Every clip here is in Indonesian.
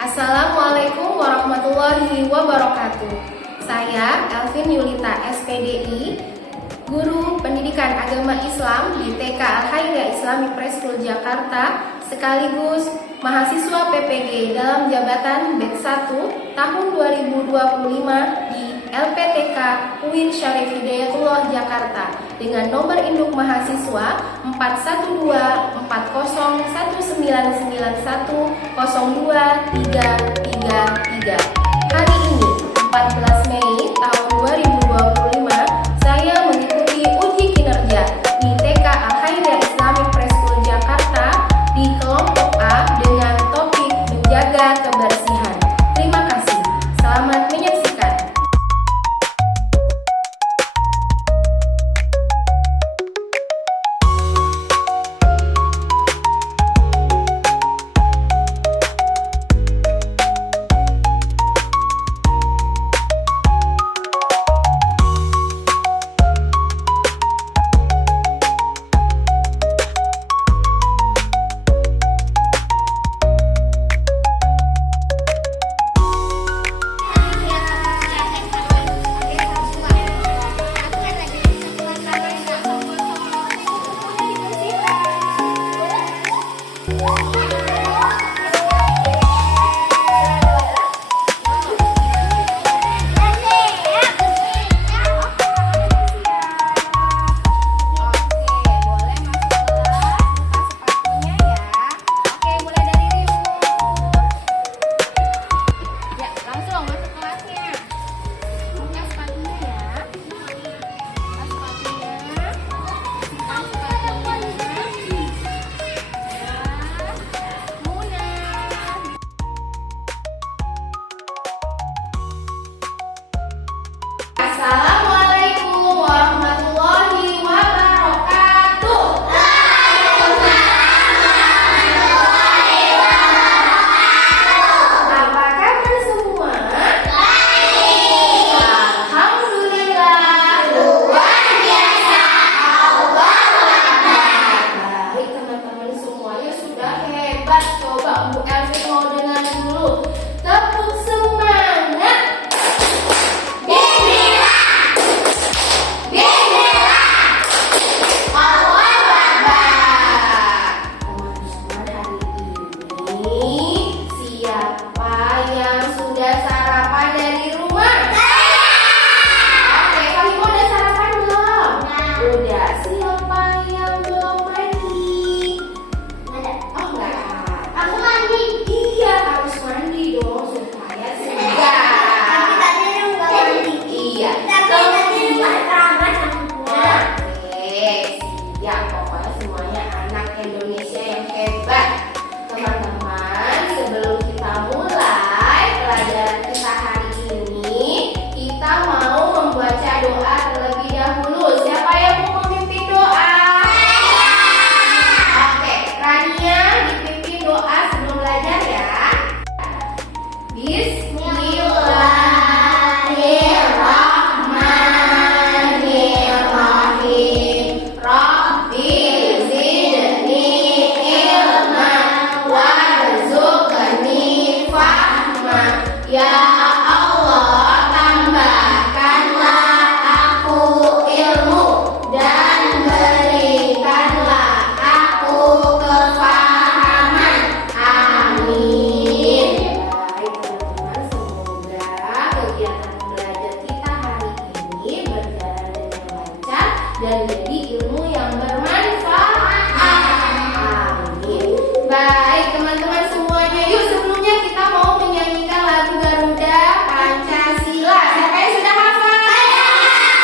Assalamualaikum warahmatullahi wabarakatuh. Saya Elvin Yulita SPDI, Guru Pendidikan Agama Islam di TK Al-Khairiyah Islamic Preschool Jakarta, sekaligus mahasiswa PPG dalam jabatan Batch 1 tahun 2025 di LPTK UIN Syarif Hidayatullah Jakarta dengan nomor induk mahasiswa 412-11991-02-333. Hari ini 14 Mei tahun 2025 saya mengikuti uji kinerja di TK Al-Khairiyah Islamic Preschool Jakarta di kelompok A dengan topik menjaga kebersihan. Terima kasih. Selamat menyaksikan. Assalamualaikum warahmatullahi wabarakatuh. Apa kabar semua? Alhamdulillah, luar biasa. Baik teman-teman semuanya sudah hebat. Coba Bu Elvin mau dengar dulu. Tepuk semangat. Indonesia yang hebat. Teman-teman, sebelum kita mulai pelajaran kita hari ini, kita mau membaca doa terlebih dahulu. Siapa yang mau memimpin doa? Oke, Rania dipimpin doa sebelum belajar ya. Bismillahirrahmanirrahim. Rabbi ya Allah, tambahkanlah aku ilmu dan berikanlah aku kefahaman. Amin. Baik teman-teman, semoga kegiatan belajar kita hari ini berjalan dengan lancar dan jadi ilmu yang bermanfaat. Amin. Baik teman-teman semuanya, yuk sebelumnya kita mau menyanyikan lagu Garuda Pancasila. Siapa yang sudah hafal?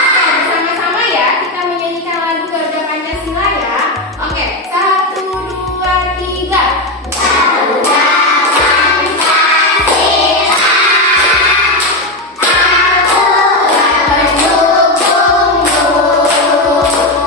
Oke, bersama-sama ya kita menyanyikan lagu Garuda Pancasila ya. Oke, 1, 2, 3. Garuda Pancasila, aku mendukungmu.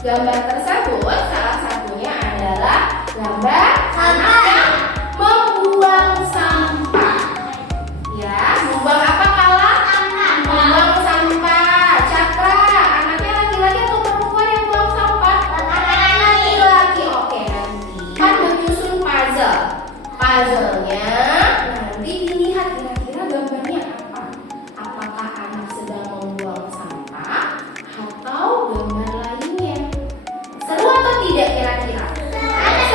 Gambar tersebut salah satunya adalah gambar anak yang membuang sampah. Ya, membuang apa Kala? Membuang sampah. Cakra, anaknya laki-laki atau perempuan yang buang sampah? Laki-laki. Oke, nanti kan menyusun puzzle. Puzzle-nya nanti dilihat kira-kira gambarnya apa. Apakah anak sedang membuang sampah atau gambar lainnya? Seru atau tidak kira-kira?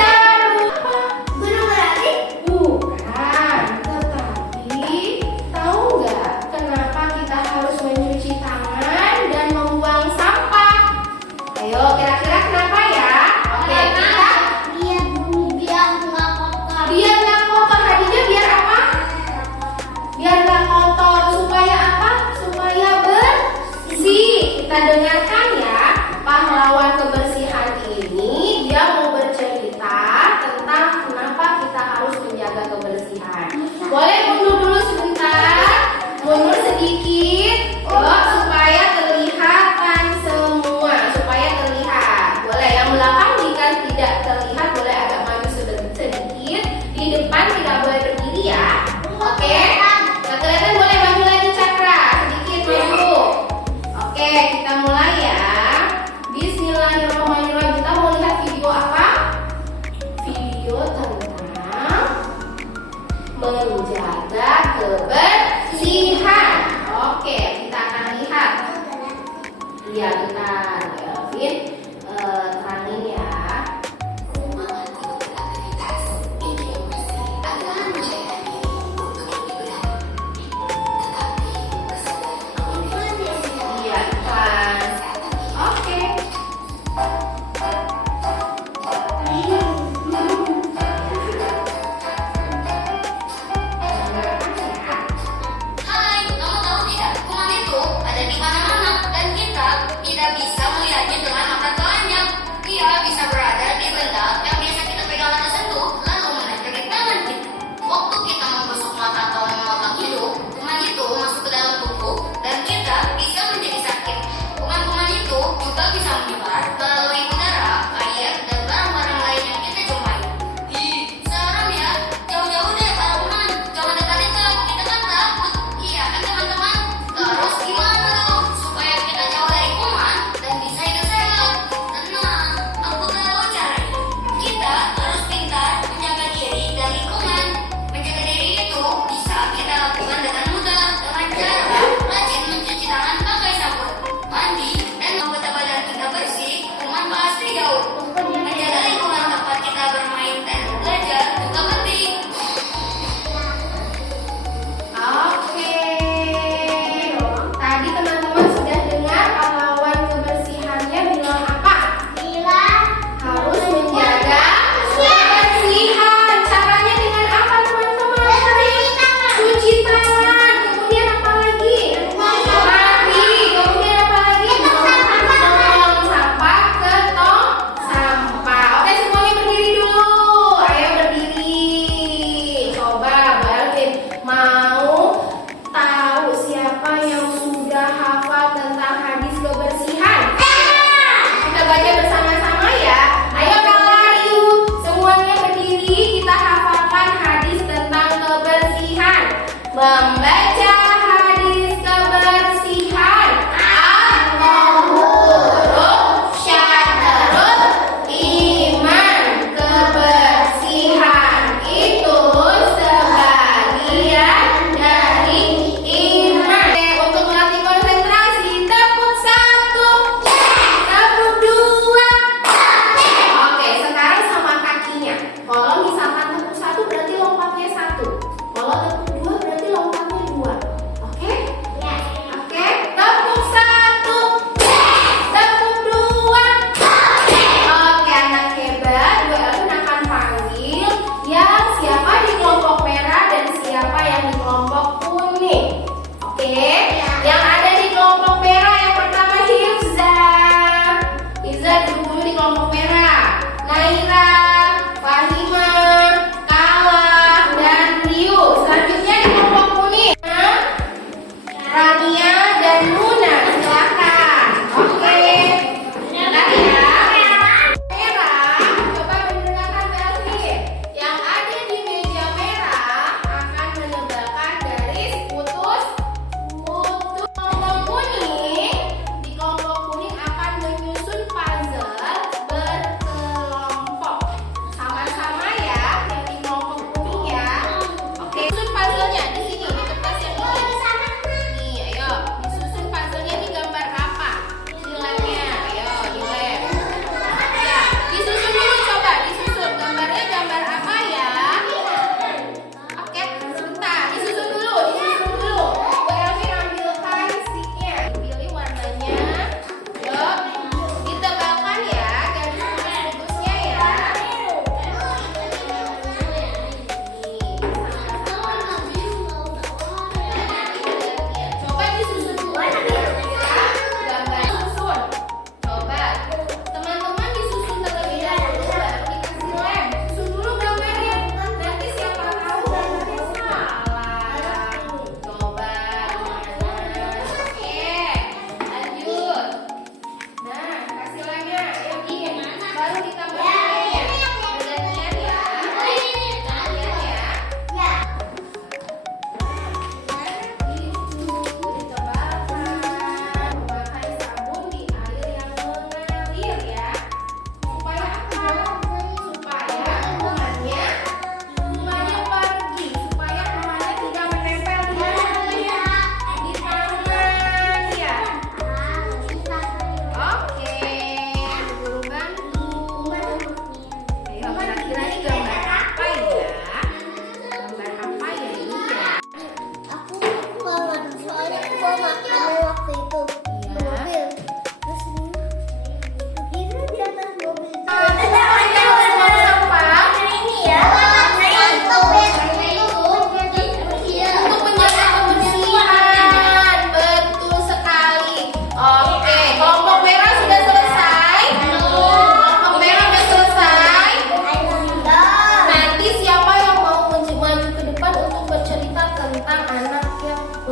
Seru. Gunung Merapi? Bukan. Tetapi tahu nggak kenapa kita harus mencuci tangan dan membuang sampah? Ayo, kira-kira kenapa ya? Oke, kita biar nggak kotor. Hadinya biar apa? Biar nggak kotor. Supaya apa? Supaya bersih. Kita dengarkan ya, pahlawan kebersihan ini dia mau bercerita tentang kenapa kita harus menjaga kebersihan. Boleh mundur dulu sebentar, mundur sedikit, yuk, supaya kelihatan semua, supaya terlihat. Boleh yang belakang jika tidak terlihat boleh agak maju sedikit. Di depan tidak boleh berdiri ya. Oke? Yang kelihatan boleh maju lagi Cakra, sedikit maju. Oke, kita mulai ya. Bismillahirrahmanirrahim. Kita mau lihat video apa? Video tentang menjaga kebersihan. Oke, kita akan lihat. Iya, kita terangin ya. Iya, kan. Oke.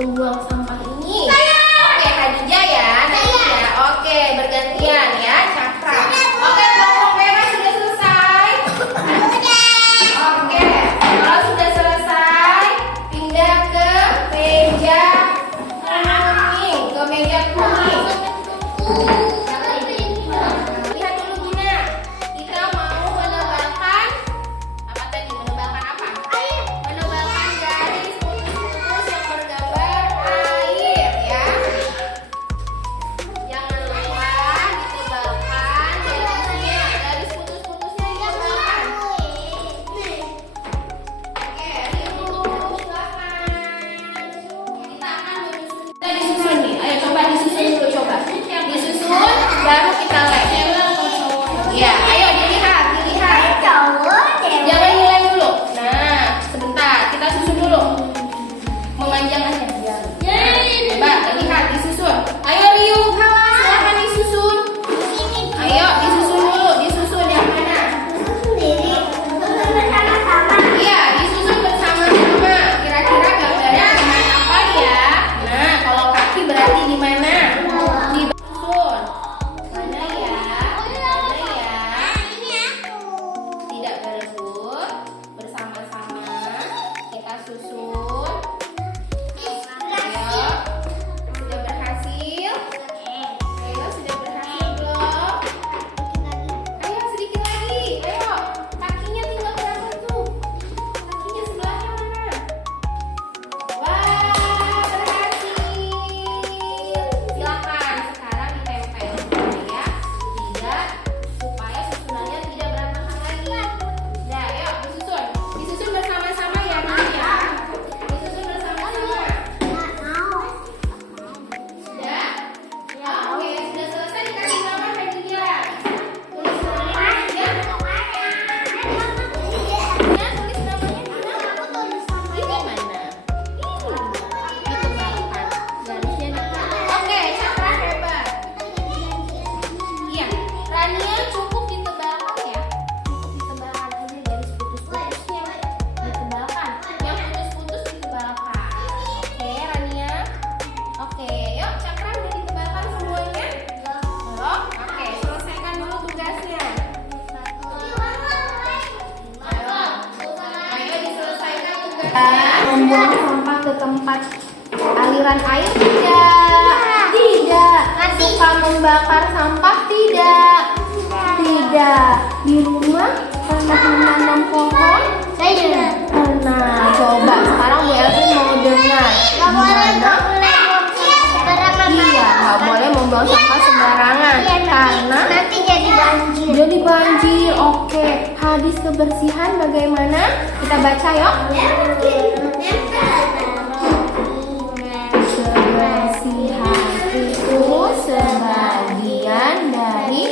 membuang sampah ini? Oke, Khadijah ya. Khadijah. Oke, bergantian ya, Cakra. Oke, kelompok merah sudah selesai. Oke, kalau sudah selesai, pindah ke meja kuning. Ke meja kuning. Lihat dulu Bina. Kita mau menebalkan apa tadi? Menebalkan apa? Menebalkan garis putus-putus yang bergambar air ya. Jangan lupa ditebalkan garisnya. Garis putus-putusnya ditebalkan. Oke, Rindu silakan. Kita akan menyusun. Kita disusun nih. Ayo coba disusun dulu coba. Disusun baru kita lem. Ya, ayo dilihat. Jangan nilai dulu. Nah, sebentar, kita susun dulu. Memanjang aja. Coba lihat disusun. Ayo Riu, silakan disusun. Ayo disusun dulu, disusun yang mana? Iya, disusun bersama-sama. Kira-kira gambarnya dengan apa ya? Nah, kalau kaki berarti di mana? Disusun. Mana ya? Mana ya? Tidak berebut, bersama-sama kita susun. Ayo, sudah berhasil? Ayo, sudah berhasil belum? Ayo, sedikit lagi. Ayo, kakinya tinggal berapa tuh? Kakinya sebelahnya mana? Wah, berhasil. Silakan sekarang ditempel ya. Tidak, supaya susunannya tidak berantakan lagi. Nah, ayo disusun. Disusun bersama-sama ya, Rin, ya. Disusun bersama-sama. Sudah? Oke, sudah selesai dikasih nama Khadijah. Tulis namanya ya. Ya, tulis namanya di mana? Ini mana? Ini. Ditebalkan. Garisnya ditebalkan. Oke, Cakra hebat. Iya, Rania cukup ditebalkan ya. Cukup ditebalkan aja garis putus-putusnya. Ditebalkan. Yang putus-putus ditebalkan. Oke, Rania. Oke, yuk Cakra udah ditebalkan semuanya? Belum? Oke, selesaikan dulu tugasnya. Ayo diselesaikan tugasnya. Membuang sampah ke tempat aliran air tidak. Suka membakar sampah tidak. Di rumah pernah menanam pohon? Nah, coba sekarang Bu Elvin mau dengar. Iya, nggak boleh membuang sampah sembarangan karena nanti jadi banjir. jadi banjir. Oke, hadis kebersihan bagaimana? Kita baca yuk. Kebersihan itu sebagian dari.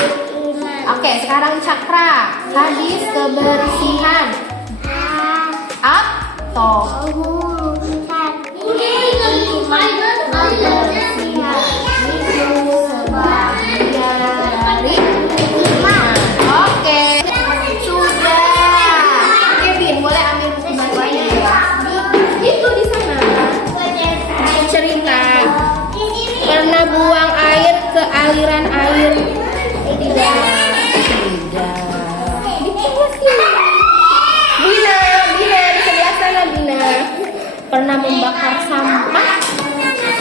Oke, sekarang Cakra. Hadis kebersihan atau kebersihan itu sebagian dari iman. Oke, sudah. Oke, Bin, boleh ambil buku bacanya ya. Itu di sana. Cerita. Pernah buang air ke aliran air? Tidak. Bina, di sebelah sana Bina. Pernah membakar sampah?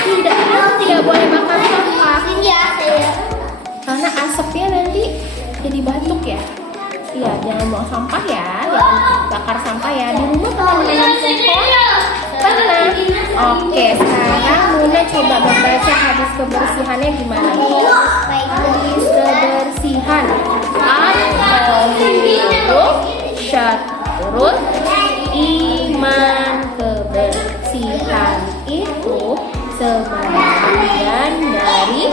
Tidak, tidak boleh bakar sampah. Karena asapnya nanti jadi batuk ya. Iya, jangan buang sampah ya, jangan bakar sampah ya. Di rumah pernah menanam pohon? Pernah. Oke, sekarang Muna coba membaca hadis kebersihannya gimana? Hadis kebersihan. Syatrul iman. Kebersihan itu sebagian dari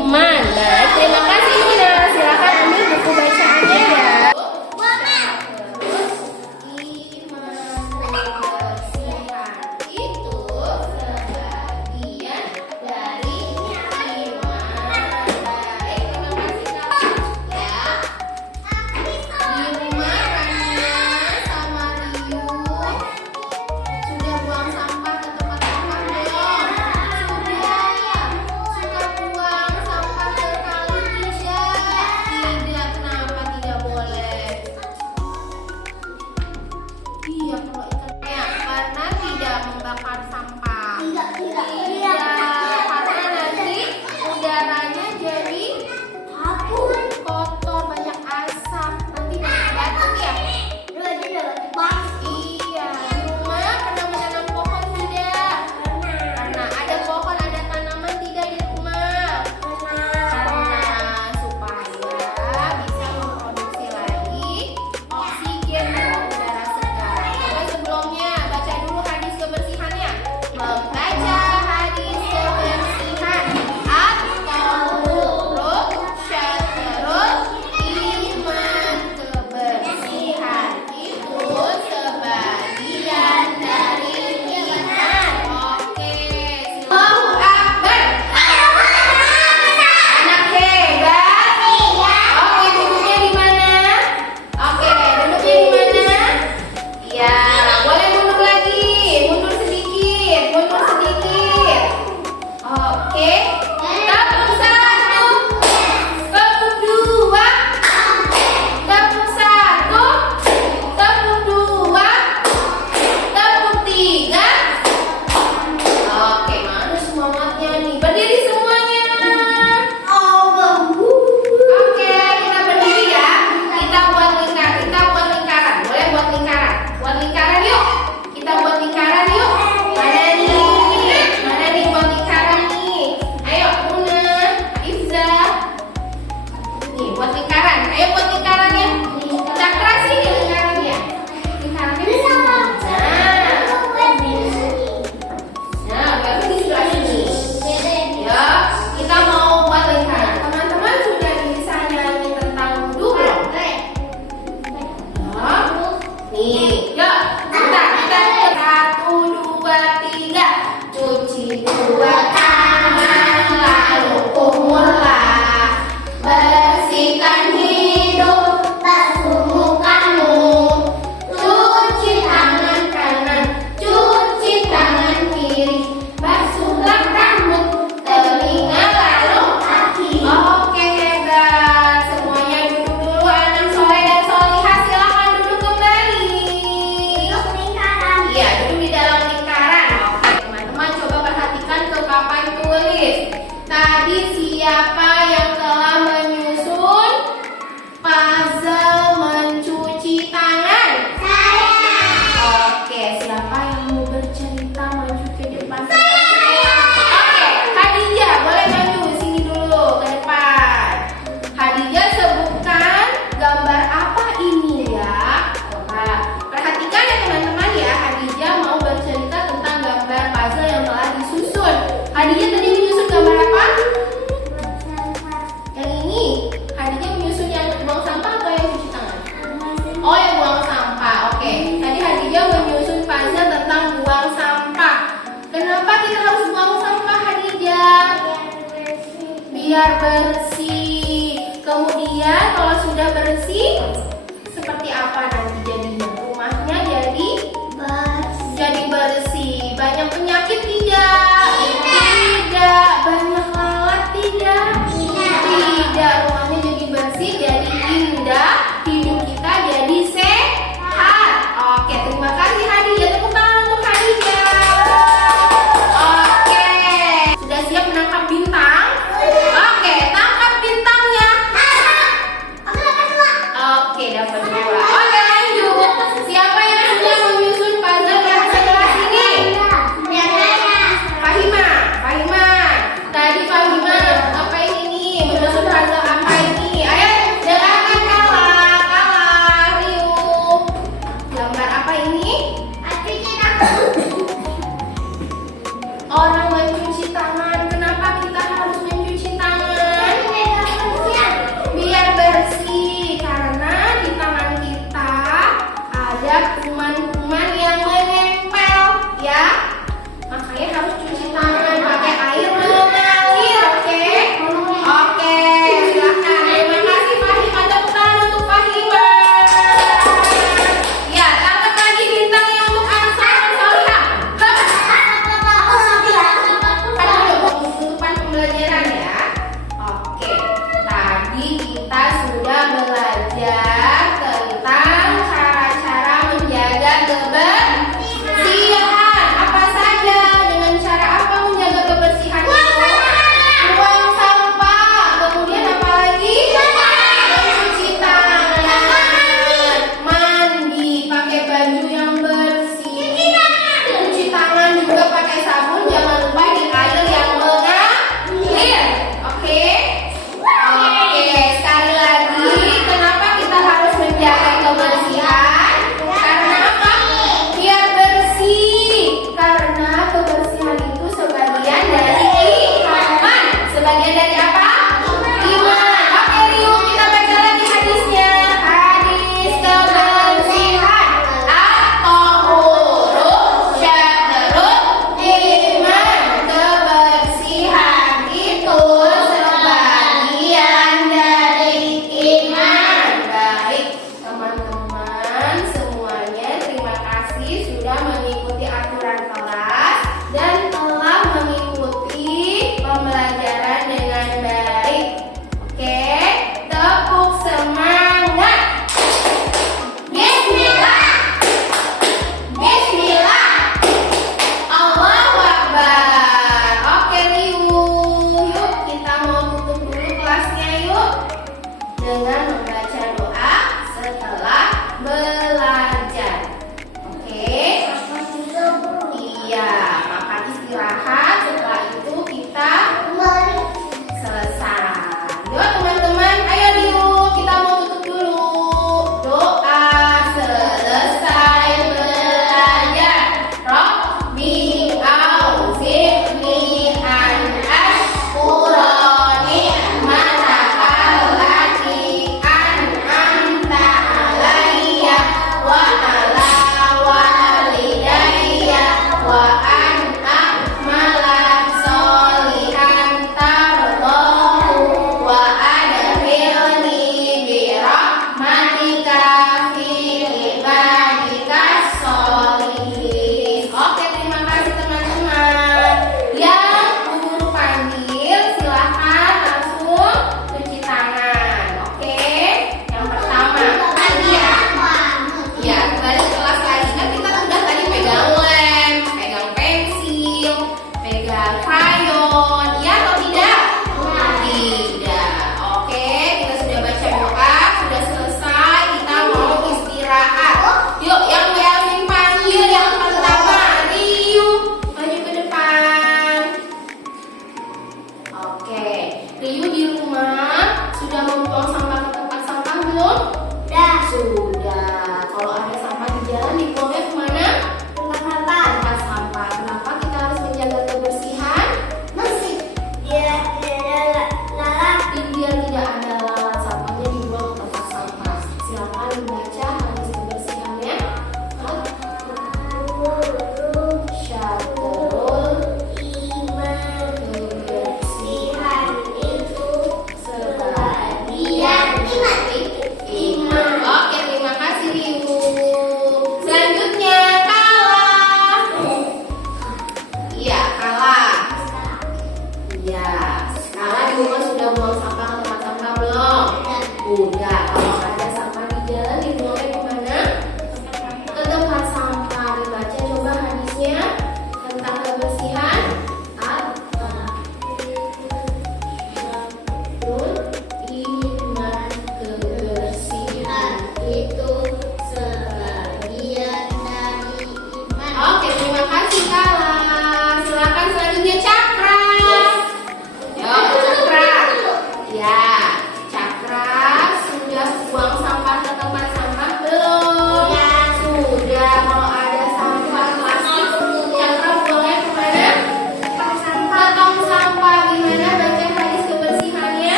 iman. Baik, terima kasih Muna. Silakan ambil buku bacaannya ya. Sudah buang sampah ke tempat sampah belum? Iya, kalau ikannya karena tidak membakar sampah. Tidak. Iya, karena nanti udaranya jadi kotor, banyak asap, nanti batuk ya. Iya, di rumah pernah menanam pohon tidak? Karena ada pohon, ada tanaman tidak di rumah? Karena supaya bisa memproduksi lagi oksigen dan udara segar. Coba sebelumnya baca dulu hadis kebersihannya. Membaca hadis kebersihan atau huruf syatrul iman. Kebersihan itu sebagian dari iman. Oke, Allahu Akbar. Anak hebat. Oke, duduknya di mana? Oke, duduknya di mana? Ya, boleh mundur lagi. Mundur sedikit. Oke. Tepuk satu. Tepuk dua. Tepuk satu. Tepuk dua. Tepuk tiga. Oke, mana semangatnya nih? Berdiri semuanya. Oke, kita berdiri ya. Kita buat lingkaran. Boleh buat lingkaran. Buat lingkaran yuk. Kita buat lingkaran yuk. Mana nih buat lingkaran nih? Ayo, Muna, Ifza. Nih, buat lingkaran. Ayo buat lingkarannya. Cakra sini lingkarannya. Lingkarannya di sini. Nah, berarti di sebelah sini. Ya, kita mau buat lingkaran. Teman-teman sudah bisa nyanyi tentang wudhu belum? Ya. Nih, yuk. Kita 1, 2, 3. Cuci 2 tangan, lalu kumurlah. Bersihkan hidung, basuh mukamu. Cuci tangan kanan, cuci tangan kiri. Basuhlah rambut, telinga lalu kaki. Oke, hebat. Semuanya duduk dulu. Anak soleh dan solihah, silakan duduk kembali. Iya, duduk di dalam lingkaran. Oke, teman-teman coba perhatikan ke papan tulis. Tadi siapa yang telah menyusun puzzle mencuci tangan? Oke, siapa yang mau bercerita maju ke depan? Oke, Khadijah boleh maju sini dulu ke depan. Khadijah sebutkan gambar apa ini ya? Coba perhatikan ya teman-teman ya. Khadijah mau bercerita tentang gambar puzzle yang telah disusun. Khadijah tadi menyusun gambar apa? Yang ini. Khadijah menyusun yang buang sampah atau yang cuci tangan? Oh, yang buang sampah. Oke. Tadi Khadijah menyusun puzzle tentang buang sampah. Kenapa kita harus buang sampah, Khadijah? Biar bersih. Kemudian kalau sudah bersih, seperti apa nanti jadinya? Rumahnya jadi bersih. Banyak penyakit tidak? Tidak. Banyak lalat tidak? Tidak. Rumahnya jadi bersih, jadi indah. Hidup kita jadi sehat. Oke, terima kasih Khadijah. Tepuk tangan untuk Khadijah. Oke. Sudah siap menangkap bintang? Oke, tangkap bintangnya. Oke, dapat 2. Oke, lanjut. Siapa yang sudah menyusun puzzle yang sebelah sini? Fahima. Tadi Fahima apa ini? Menyusun puzzle apa ini? Ayo, silakan kalah. Riuh. Gambar apa ini? Orang mencuci tangan. Kenapa kita harus mencuci tangan? Biar bersih. Karena di tangan kita ada kuman-kuman yang menempel, ya. Makanya harus cuci tangan pakai air mengalir, oke? Oke, silakan. Terima kasih Fahima. Tepuk tangan untuk Fahima. Ya, tangkap lagi bintangnya untuk anak solihah. Penutupan pembelajaran ya. Oke, tadi kita sudah belajar tentang cara-cara menjaga Yuk ya.